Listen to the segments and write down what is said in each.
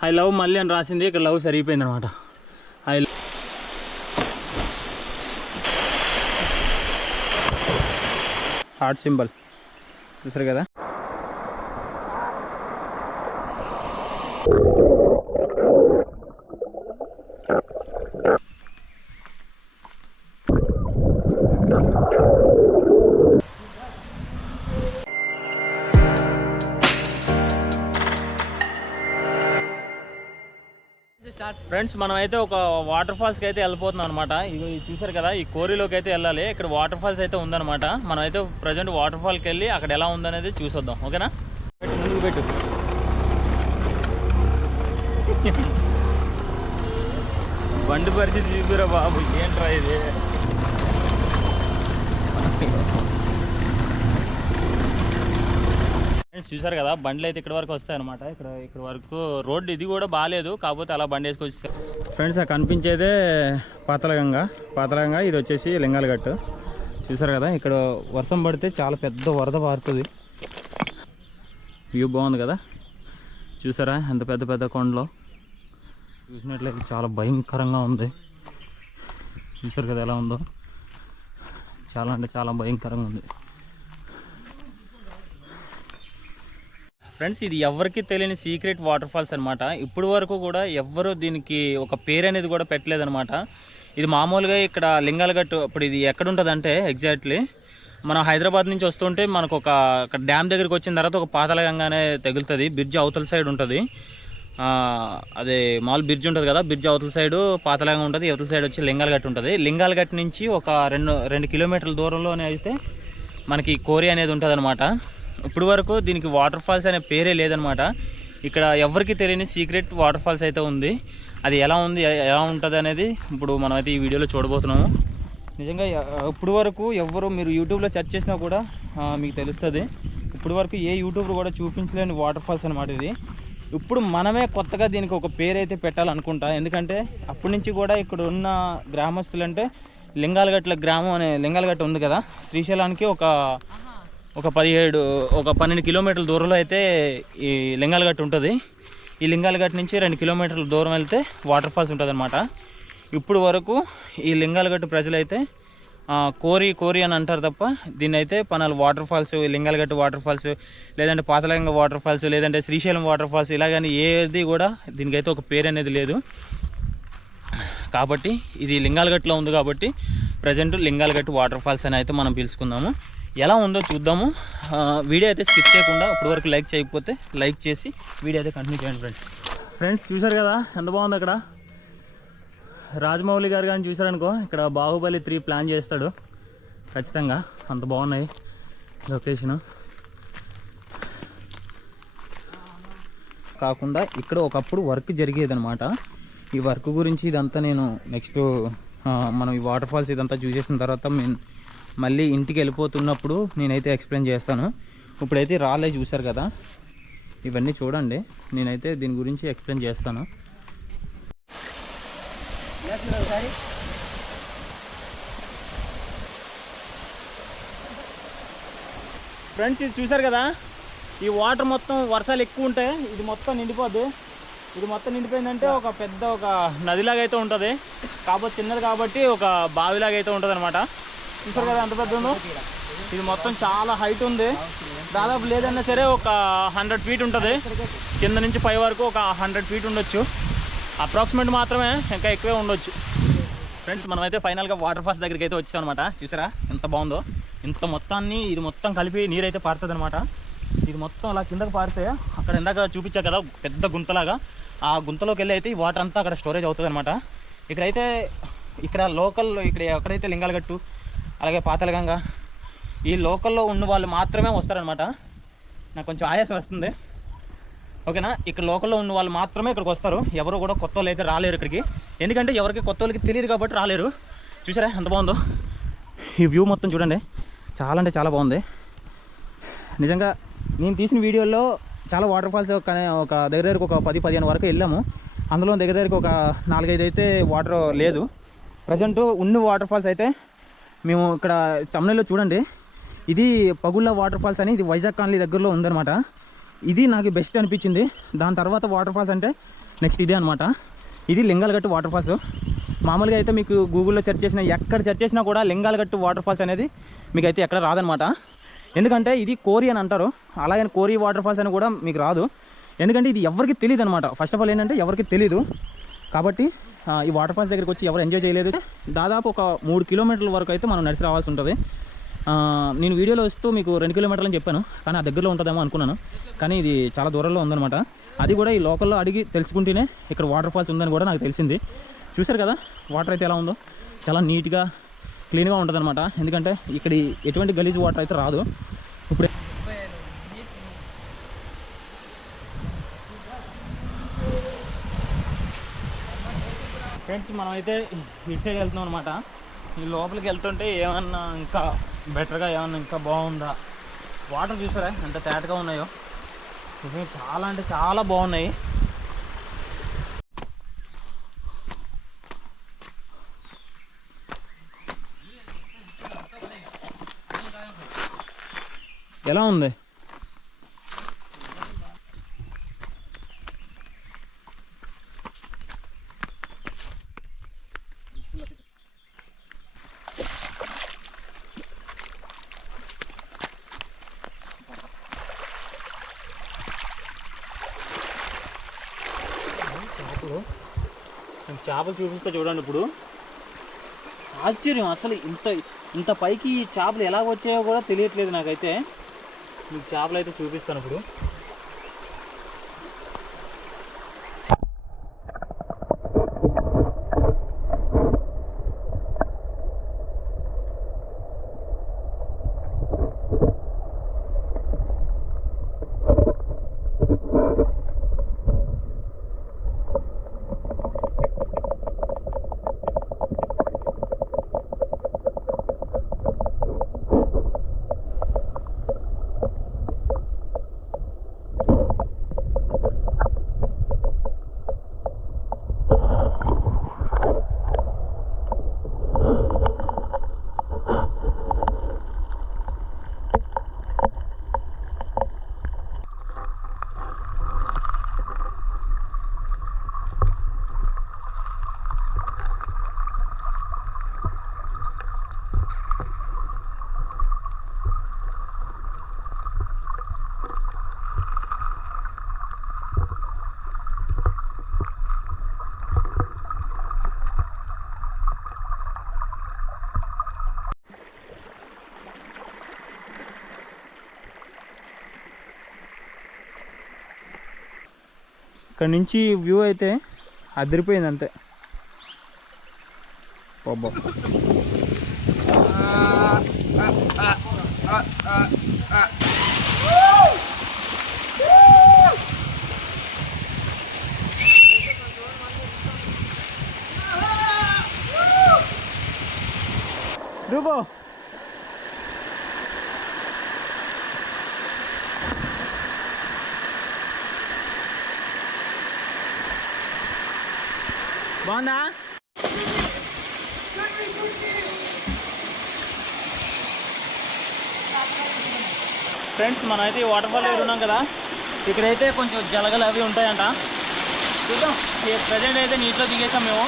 I love మళ్ళీ అని రాసింది ఇక్కడ లవ్ సరిగిపోయింది అనమాట ఐ హార్ట్ సింబల్. చూసారు కదా? ఫ్రెండ్స్ మనం అయితే ఒక వాటర్ ఫాల్స్కి అయితే వెళ్ళిపోతున్నాం అనమాట ఇది చూసారు కదా ఈ కోరిలోకి అయితే వెళ్ళాలి. ఇక్కడ వాటర్ ఫాల్స్ అయితే ఉందన్నమాట. మనం అయితే ప్రజెంట్ వాటర్ ఫాల్కి వెళ్ళి అక్కడ ఎలా ఉందనేది చూసొద్దాం. ఓకేనా? పెట్టు ముందుకు పెట్టు. బండి పరిస్థితి చూపిరా బాబు. ఏంట్రా ఇది ఫ్రెండ్స్ చూసారు కదా బండ్లు అయితే ఇక్కడ వరకు వస్తాయి అనమాట ఇక్కడ ఇక్కడ వరకు రోడ్డు ఇది కూడా బాగాలేదు కాకపోతే అలా బండి వేసుకొచ్చి ఫ్రెండ్స్ ఆ కనిపించేదే పాతలగంగ. పాతలగంగ ఇది వచ్చేసి లింగాలగట్టు. చూసారు కదా ఇక్కడ వర్షం పడితే చాలా పెద్ద వరద పారుతుంది. వ్యూ బాగుంది కదా? చూసారా ఎంత పెద్ద పెద్ద కొండలో. చూసినట్లయితే చాలా భయంకరంగా ఉంది. చూసారు కదా ఎలా ఉందో? చాలా అంటే చాలా భయంకరంగా ఉంది. ఫ్రెండ్స్ ఇది ఎవరికి తెలియని సీక్రెట్ వాటర్ ఫాల్స్ అనమాట ఇప్పుడు వరకు కూడా ఎవరు దీనికి ఒక పేరు అనేది కూడా పెట్టలేదనమాట ఇది మామూలుగా ఇక్కడ లింగాలగట్టు ఇప్పుడు ఇది ఎక్కడ ఉంటుంది అంటే ఎగ్జాక్ట్లీ మనం హైదరాబాద్ నుంచి వస్తుంటే మనకు ఒక డ్యామ్ దగ్గరికి వచ్చిన తర్వాత ఒక పాతలగంగానే తగులుతుంది. బ్రిడ్జ్ అవతల సైడ్ ఉంటుంది. అదే మాల్ బ్రిడ్జ్ ఉంటుంది కదా బ్రిడ్జ్ అవతల సైడ్ పాతలగంగా ఉంటుంది. అవతల సైడ్ వచ్చి లింగాలగట్టు ఉంటుంది. లింగాలగట్టు నుంచి ఒక రెండు రెండు కిలోమీటర్ల దూరంలోనే అయితే మనకి కోరి అనేది ఉంటుంది ఇప్పుడు వరకు దీనికి వాటర్ ఫాల్స్ అనే పేరే లేదనమాట ఇక్కడ ఎవరికి తెలియని సీక్రెట్ వాటర్ ఫాల్స్ అయితే ఉంది. అది ఎలా ఉంది ఎలా ఉంటుంది అనేది ఇప్పుడు మనమైతే ఈ వీడియోలో చూడబోతున్నాము. నిజంగా ఇప్పుడు వరకు ఎవరు మీరు యూట్యూబ్లో సెర్చ్ చేసినా కూడా మీకు తెలుస్తుంది. ఇప్పుడు వరకు ఏ యూట్యూబర్ కూడా చూపించలేని వాటర్ ఫాల్స్ అనమాట ఇది. ఇప్పుడు మనమే కొత్తగా దీనికి ఒక పేరు అయితే పెట్టాలనుకుంటా. ఎందుకంటే అప్పటి నుంచి కూడా ఇక్కడ ఉన్న గ్రామస్తులంటే లింగాలగట్ల గ్రామం అనే లింగాలగట్ట ఉంది కదా. శ్రీశైలానికి ఒక ఒక పదిహేడు ఒక పన్నెండు కిలోమీటర్ల దూరంలో అయితే ఈ లింగాలగట్టు ఉంటుంది. ఈ లింగాలగట్టు నుంచి రెండు కిలోమీటర్ల దూరం వెళ్తే వాటర్ ఫాల్స్ ఉంటుంది అనమాట ఇప్పుడు వరకు ఈ లింగాలగట్టు ప్రజలైతే కోరి కోరి అని అంటారు తప్ప దీన్ని అయితే పనాలు water falls Lingalagattu water falls లేదంటే పాతలింగ వాటర్ ఫాల్స్ లేదంటే శ్రీశైలం వాటర్ ఫాల్స్ ఇలాగని ఏది కూడా దీనికైతే ఒక పేరు అనేది లేదు. కాబట్టి ఇది లింగాలగట్టులో ఉంది కాబట్టి ప్రజెంట్ లింగాలగట్టు వాటర్ ఫాల్స్ అని అయితే మనం పిలుచుకుందాము. ఎలా ఉందో చూద్దాము. వీడియో అయితే స్కిప్ చేయకుండా ఇప్పటివరకు లైక్ చేయకపోతే లైక్ చేసి వీడియో అయితే కంటిన్యూ చేయండి ఫ్రెండ్స్ ఫ్రెండ్స్ చూసారు కదా? ఎంత బాగుంది అక్కడ? రాజమౌళి గారు కానీ చూసారనుకో ఇక్కడ బాహుబలి త్రీ ప్లాన్ చేస్తాడు. ఖచ్చితంగా. అంత బాగున్నాయి లొకేషను కాకుండా ఇక్కడ ఒకప్పుడు వర్క్ జరిగేదనమాట ఈ వర్క్ గురించి ఇదంతా నేను నెక్స్ట్ మనం ఈ వాటర్ ఫాల్స్ ఇదంతా చూసేసిన తర్వాత మేము మళ్ళీ ఇంటికి వెళ్ళిపోతున్నప్పుడు నేనైతే ఎక్స్ప్లెయిన్ చేస్తాను. ఇప్పుడైతే రాలే చూశారు కదా. ఇవన్నీ చూడండి. నేనైతే దీని గురించి ఎక్స్ప్లెయిన్ చేస్తాను. ఫ్రెండ్స్ ఇది చూసారు కదా? ఈ వాటర్ మొత్తం వర్షాలు ఎక్కువ ఉంటాయి ఇది మొత్తం నిండిపోద్ది. ఇది మొత్తం నిండిపోయిందంటే ఒక పెద్ద ఒక నదిలాగా అయితే ఉంటుంది. కాకపోతే చిన్నది కాబట్టి ఒక బావిలాగా అయితే ఉంటుంది అనమాట చూసారు కదా ఎంత పెద్ద ఉందో? ఇది మొత్తం చాలా హైట్ ఉంది. దాదాపు లేదన్నా సరే ఒక హండ్రెడ్ ఫీట్ ఉంటుంది. కింద నుంచి పై వరకు ఒక హండ్రెడ్ ఫీట్ ఉండొచ్చు. అప్రాక్సిమేట్ మాత్రమే ఇంకా ఎక్కువే ఉండొచ్చు. ఫ్రెండ్స్ మనమైతే ఫైనల్గా వాటర్ ఫాల్స్ దగ్గరికి అయితే వచ్చాం అనమాట చూసారా? ఎంత బాగుందో? ఇంత మొత్తాన్ని ఇది మొత్తం కలిపి నీరైతే పారుతుంది అనమాట ఇది మొత్తం అలా కిందకి పారితే అక్కడ ఇందాక చూపించా కదా పెద్ద గుంతలాగా. ఆ గుంతలోకి వెళ్ళి అయితే ఈ వాటర్ అంతా అక్కడ స్టోరేజ్ అవుతుంది అనమాట ఇక్కడైతే ఇక్కడ లోకల్ ఇక్కడ ఎక్కడైతే లింగాలగట్టు అలాగే పాతలగంగ ఈ లోకల్లో ఉన్న వాళ్ళు మాత్రమే వస్తారనమాట నాకు కొంచెం ఆయాసం వస్తుంది. ఓకేనా? ఇక్కడ లోకల్లో ఉన్న వాళ్ళు మాత్రమే ఇక్కడికి వస్తారు. ఎవరు కూడా కొత్త వాళ్ళు అయితే రాలేరు ఇక్కడికి. ఎందుకంటే ఎవరికి కొత్త వాళ్ళకి తెలియదు కాబట్టి రాలేరు. చూసారా? ఎంత బాగుందో. ఈ వ్యూ మొత్తం చూడండి. చాలా అంటే చాలా బాగుంది. నిజంగా నేను తీసిన వీడియోలో చాలా వాటర్ ఫాల్స్ కానీ ఒక దగ్గర దగ్గరకు ఒక పది పదిహేను వరకు వెళ్ళాము. అందులో దగ్గర దగ్గరకు ఒక నాలుగైదు అయితే వాటర్ లేదు. ప్రజెంట్ ఉన్న వాటర్ ఫాల్స్ అయితే మేము ఇక్కడ తమిళలో చూడండి. ఇది పగుళ్ళ వాటర్ ఫాల్స్ అని ఇది వైజాగ్ కాలనీ దగ్గరలో ఉందన్నమాట. ఇది నాకు బెస్ట్ అనిపించింది. దాని తర్వాత వాటర్ ఫాల్స్ అంటే నెక్స్ట్ ఇదే అనమాట ఇది లింగాలగట్టు వాటర్ ఫాల్స్ మామూలుగా అయితే మీకు గూగుల్లో సెర్చ్ చేసిన ఎక్కడ సెర్చ్ చేసినా కూడా లింగాలగట్టు వాటర్ ఫాల్స్ అనేది మీకు అయితే ఎక్కడ రాదనమాట ఎందుకంటే ఇది కోరి అని అంటారు. అలాగని కోరి వాటర్ ఫాల్స్ అని కూడా మీకు రాదు. ఎందుకంటే ఇది ఎవరికి తెలియదు అనమాట ఫస్ట్ ఆఫ్ ఆల్ ఏంటంటే ఎవరికి తెలియదు కాబట్టి ఈ వాటర్ ఫాల్స్ దగ్గరికి వచ్చి ఎవరు ఎంజాయ్ చేయలేదు. దాదాపు ఒక మూడు కిలోమీటర్ల వరకు అయితే మనం నడిచి రావాల్సి ఉంటుంది. నేను వీడియోలో వస్తూ మీకు రెండు కిలోమీటర్లు అని చెప్పాను కానీ ఆ దగ్గరలో ఉంటుందేమో అనుకున్నాను. కానీ ఇది చాలా దూరంలో ఉందన్నమాట. అది కూడా ఈ లోకల్లో అడిగి తెలుసుకుంటేనే ఇక్కడ వాటర్ ఫాల్స్ ఉందని కూడా నాకు తెలిసింది. చూశారు కదా వాటర్ అయితే ఎలా ఉందో? చాలా నీట్గా క్లీన్గా ఉంటుంది ఎందుకంటే ఇక్కడ ఎటువంటి గలీజ్ వాటర్ అయితే రాదు ఇప్పుడు ఫ్రెండ్స్ మనం అయితే ఇటు సైడ్ వెళ్తున్నాం అనమాట ఈ లోపలికి వెళ్తుంటే ఏమన్నా ఇంకా బెటర్గా ఏమన్నా ఇంకా బాగుందా? వాటర్ చూసారా ఎంత తేటగా ఉన్నాయో? నిజంగా చాలా అంటే చాలా బాగున్నాయి. ఎలా ఉంది చేపలు నేను చేపలు చూపిస్తా చూడండి ఇప్పుడు. ఆశ్చర్యం అసలు ఇంత ఇంత పైకి ఈ చేపలు ఎలా వచ్చాయో కూడా తెలియట్లేదు నాకైతే. మీకు చేపలు అయితే చూపిస్తాను ఇప్పుడు. ఇక్కడ నుంచి వ్యూ అయితే అదిరిపోయింది అంతే బాబా रुको బాగుందా? ఫ్రెండ్స్ మనమైతే ఈ వాటర్ ఫాల్ దగ్గర ఉన్నాం కదా. ఇక్కడైతే కొంచెం జలగలు అవి ఉంటాయంట. చూద్దాం. ప్రజెంట్ అయితే నీటిలో దిగేసాం మేము.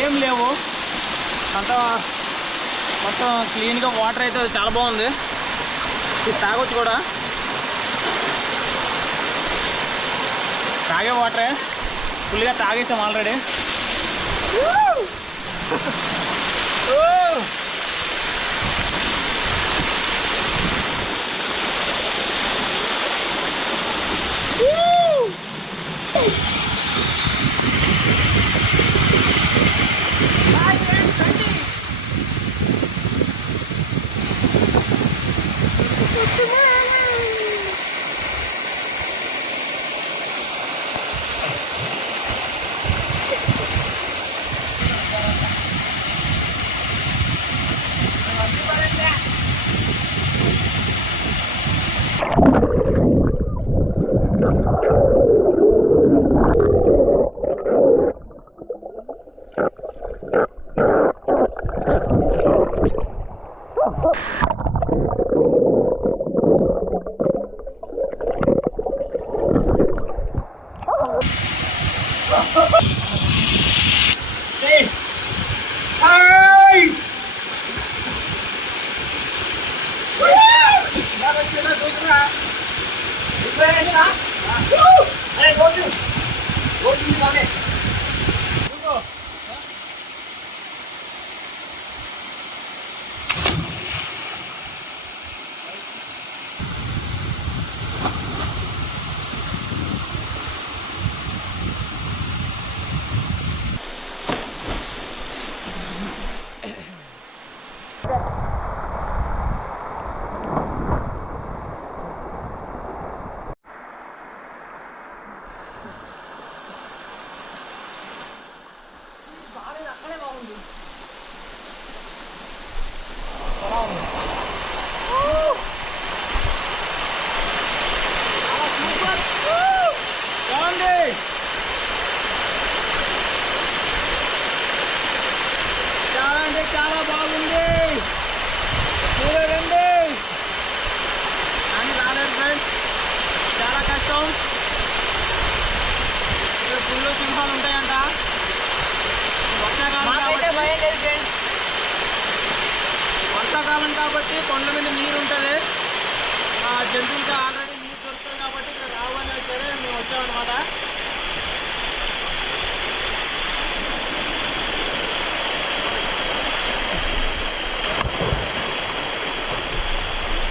ఏం లేవు. అంతా మొత్తం క్లీన్గా వాటర్ అయితే చాలా బాగుంది. ఇది తాగొచ్చు కూడా. తాగే వాటరే ఫుల్గా తాగేసాం ఆల్రెడీ చాలా వర్షాకాలం కాబట్టి కొండ మీద నీరు ఉంటుంది. ఆ జంతువులకి ఆల్రెడీ నీరు దొరుకుతుంది కాబట్టి ఇక్కడ రావాలని సరే మేము వచ్చామన్నమాట.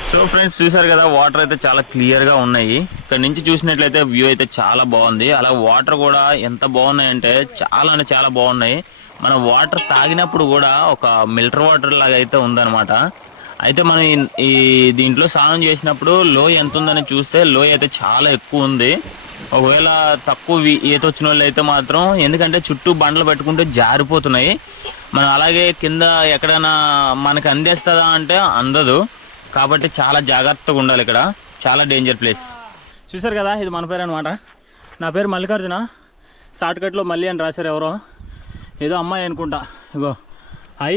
సో ఫ్రెండ్స్ చూసారు కదా వాటర్ అయితే చాలా క్లియర్గా ఉన్నాయి. ఇక్కడ నుంచి చూసినట్లయితే వ్యూ అయితే చాలా బాగుంది. అలా వాటర్ కూడా ఎంత బాగున్నాయంటే చాలా అంటే చాలా బాగున్నాయి. మనం వాటర్ తాగినప్పుడు కూడా ఒక మిల్టర్ వాటర్ లాగా అయితే ఉందన్నమాట. అయితే మనం ఈ- దీంట్లో స్నానం చేసినప్పుడు లో ఎంత ఉందని చూస్తే లో అయితే చాలా ఎక్కువ ఉంది. ఒకవేళ తక్కువ వి- ఈత వచ్చిన వాళ్ళు అయితే మాత్రం ఎందుకంటే చుట్టూ బండలు పెట్టుకుంటే జారిపోతున్నాయి. మనం అలాగే కింద ఎక్కడైనా మనకి అందేస్తుందా అంటే అందదు. కాబట్టి చాలా జాగ్రత్తగా ఉండాలి ఇక్కడ. చాలా డేంజర్ ప్లేస్ చూసారు కదా ఇది మన పేరు అనమాట నా పేరు మల్లికార్జున. షార్ట్కట్లో మళ్ళీ అని రాశారు ఎవరో. ఏదో అమ్మాయి అనుకుంటా. ఇగో ఐ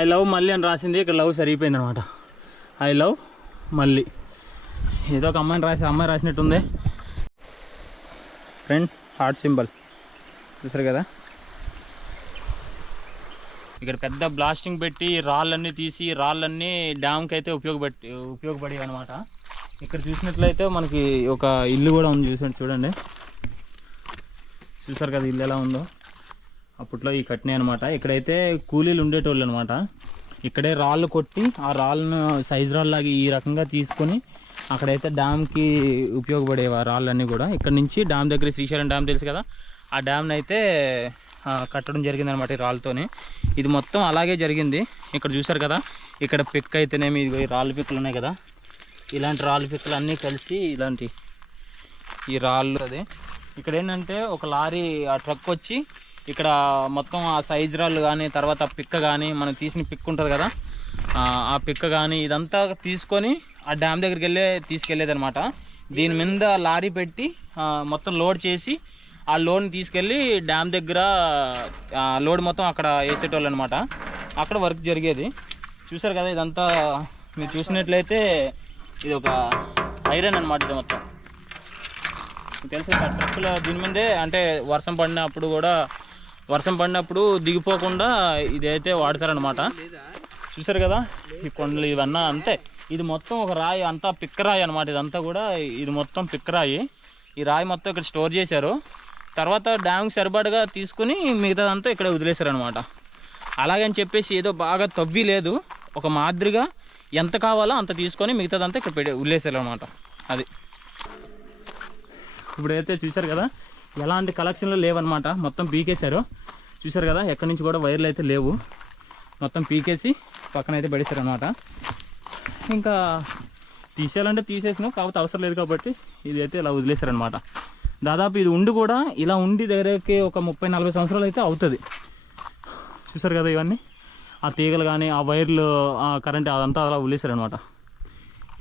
ఐ లవ్ మళ్ళీ అని రాసింది ఇక్కడ లవ్ సరిగిపోయింది అనమాట ఐ లవ్ మళ్ళీ. ఏదో ఒక అమ్మాయిని రాసి అమ్మాయి రాసినట్టుంది. ఫ్రెండ్ హార్ట్ సింబల్ చూసారు కదా? ఇక్కడ పెద్ద బ్లాస్టింగ్ పెట్టి రాళ్ళన్నీ తీసి రాళ్ళన్నీ డ్యామ్కి అయితే ఉపయోగపెట్టి ఉపయోగపడేవి అనమాట ఇక్కడ చూసినట్లయితే మనకి ఒక ఇల్లు కూడా ఉంది చూసండి చూడండి. చూసారు కదా ఇల్లు ఎలా ఉందో? అప్పట్లో ఈ కట్టినాయి అనమాట ఇక్కడైతే కూలీలు ఉండేటోళ్ళు అనమాట ఇక్కడే రాళ్ళు కొట్టి ఆ రాళ్ళను సైజు రాళ్ళలాగా ఈ రకంగా తీసుకొని అక్కడైతే డ్యామ్కి ఉపయోగపడేవి ఆ రాళ్ళన్నీ కూడా. ఇక్కడ నుంచి డ్యామ్ దగ్గర శ్రీశైలం డ్యామ్ తెలుసు కదా? ఆ డ్యామ్ని అయితే కట్టడం జరిగింది అనమాట ఈ రాళ్ళతోని. ఇది మొత్తం అలాగే జరిగింది. ఇక్కడ చూసారు కదా? ఇక్కడ పిక్ అయితేనేమి ఇది రాళ్ళు పిక్కలు ఉన్నాయి కదా? ఇలాంటి రాళ్ళు పిక్కలు అన్నీ కలిసి ఇలాంటి ఈ రాళ్ళు అది. ఇక్కడ ఏంటంటే ఒక లారీ ఆ ట్రక్ వచ్చి ఇక్కడ మొత్తం ఆ సైజ్ రాళ్ళు కానీ తర్వాత పిక్క కానీ మనం తీసిన పిక్ ఉంటుంది కదా ఆ, పిక్క కానీ ఇదంతా తీసుకొని ఆ డ్యామ్ దగ్గరికి వెళ్ళే తీసుకెళ్ళేది అనమాట దీని మీద లారీ పెట్టి మొత్తం లోడ్ చేసి ఆ లోడ్ని తీసుకెళ్ళి డ్యామ్ దగ్గర లోడ్ మొత్తం అక్కడ వేసేటోళ్ళు అనమాట అక్కడ వర్క్ జరిగేది. చూసారు కదా ఇదంతా మీరు చూసినట్లయితే ఇది ఒక ఐరన్ అనమాట ఇది మొత్తం. తెలుసు ట్రక్కుల దీని మీదే అంటే వర్షం పడినప్పుడు కూడా వర్షం పడినప్పుడు దిగిపోకుండా ఇదైతే వాడతారనమాట చూసారు కదా? ఈ కొండలు ఇవన్నీ అంతే. ఇది మొత్తం ఒక రాయి అంతా పిక్కరాయి అనమాట ఇదంతా కూడా ఇది మొత్తం పిక్కరాయి ఈ రాయి మొత్తం ఇక్కడ స్టోర్ చేశారు. తర్వాత డ్యామ్కి సరిపడగా తీసుకుని మిగతాదంతా ఇక్కడ వదిలేశారనమాట అలాగని చెప్పేసి ఏదో బాగా తవ్వి లేదు. ఒక మాదిరిగా ఎంత కావాలో అంత తీసుకొని మిగతాదంతా ఇక్కడ పెట్టి వదిలేశారనమాట అది. ఇప్పుడైతే చూశారు కదా? ఎలాంటి కలెక్షన్లు లేవన్నమాట. మొత్తం పీకేశారు. చూసారు కదా ఎక్కడి నుంచి కూడా వైర్లు అయితే లేవు. మొత్తం పీకేసి పక్కన అయితే పడేశారు అనమాట ఇంకా తీసేయాలంటే తీసేసినాం కాకపోతే అవసరం లేదు కాబట్టి ఇది అయితే ఇలా వదిలేశారనమాట దాదాపు ఇది ఉండి కూడా ఇలా ఉండి దగ్గరకి ఒక ముప్పై నలభై సంవత్సరాలు అయితే అవుతుంది. చూసారు కదా ఇవన్నీ? ఆ తీగలు కానీ ఆ వైర్లు ఆ కరెంట్ అదంతా అలా వదిలేశారనమాట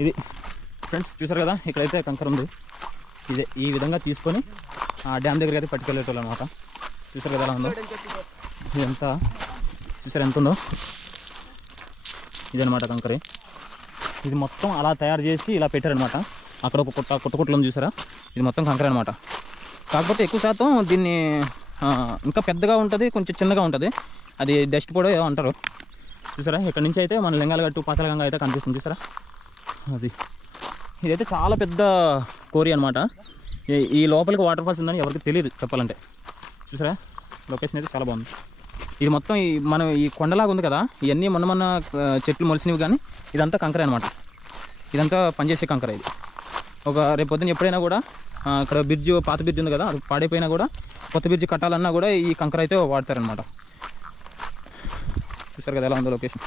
ఇది ఫ్రెండ్స్ చూసారు కదా? ఇక్కడైతే కంకర ఉంది. ఇదే ఈ విధంగా తీసుకొని ఆ డ్యామ్ దగ్గరికి అయితే పట్టుకెళ్ళేటోళ్ళు అనమాట చూసారు కదా ఎలా ఉందో? ఇదంతా చూసారు ఎంత ఉందో? ఇదనమాట కంకరి. ఇది మొత్తం అలా తయారు చేసి ఇలా పెట్టారనమాట అక్కడ ఒక కుట్ట కుట్ట కుట్టలు ఉంది చూసారా? ఇది మొత్తం కంకర అనమాట కాకపోతే ఎక్కువ శాతం దీన్ని ఇంకా పెద్దగా ఉంటుంది కొంచెం చిన్నగా ఉంటుంది. అది డస్ట్ కూడా ఏదో అంటారు. చూసారా? ఇక్కడ నుంచి అయితే మన లింగాలగట్టు పాతలగంగా అయితే కనిపిస్తుంది. చూసారా? అది. ఇదైతే చాలా పెద్ద కోరి అనమాట ఈ లోపలికి వాటర్ ఫాల్స్ ఉందని ఎవరికి తెలియదు చెప్పాలంటే. చూసారా? లొకేషన్ అయితే చాలా బాగుంది. ఇది మొత్తం ఈ మనం ఈ కొండలాగా ఉంది కదా ఇవన్నీ మొన్న మొన్న చెట్లు మొలిసినవి కానీ ఇదంతా కంకర అనమాట ఇదంతా పనిచేసే కంకర ఇది. ఒక రేపు పొద్దున్న ఎప్పుడైనా కూడా అక్కడ బ్రిడ్జ్ పాత బ్రిడ్జ్ ఉంది కదా అది పాడైపోయినా కూడా కొత్త బ్రిడ్జ్ కట్టాలన్నా కూడా ఈ కంకర అయితే వాడతారనమాట చూసారు కదా ఎలా ఉందో లొకేషన్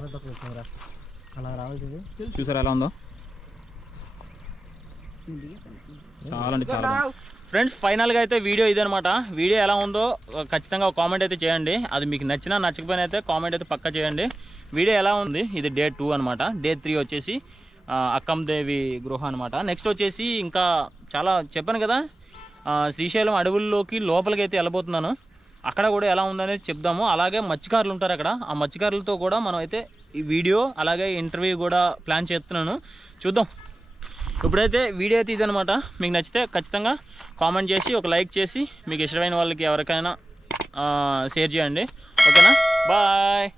చాలా తక్కువ వచ్చిందిరా అలా రావాల్సింది. చూసారా ఎలా ఉందో? చాలా అంటే చాలా. ఫ్రెండ్స్ ఫైనల్గా అయితే వీడియో ఇదనమాట వీడియో ఎలా ఉందో ఖచ్చితంగా కామెంట్ అయితే చేయండి. అది మీకు నచ్చినా నచ్చకపోయినా అయితే కామెంట్ అయితే పక్కా చేయండి. వీడియో ఎలా ఉంది? ఇది డే టూ అనమాట డే త్రీ వచ్చేసి అక్కందేవి గృహ అనమాట నెక్స్ట్ వచ్చేసి ఇంకా చాలా చెప్పాను కదా శ్రీశైలం అడవుల్లోకి లోపలికి అయితే వెళ్ళబోతున్నాను. అక్కడ కూడా ఎలా ఉందనేది చెప్దాము. అలాగే మత్స్యకారులు ఉంటారు అక్కడ. ఆ మత్స్యకారులతో కూడా మనం అయితే ఈ వీడియో అలాగే ఇంటర్వ్యూ కూడా ప్లాన్ చేస్తున్నాను. చూద్దాం. ఇప్పుడైతే వీడియో అయితే ఇదనమాట మీకు నచ్చితే ఖచ్చితంగా కామెంట్ చేసి ఒక లైక్ చేసి మీకు ఇష్టమైన వాళ్ళకి ఎవరికైనా షేర్ చేయండి. ఓకేనా? బాయ్!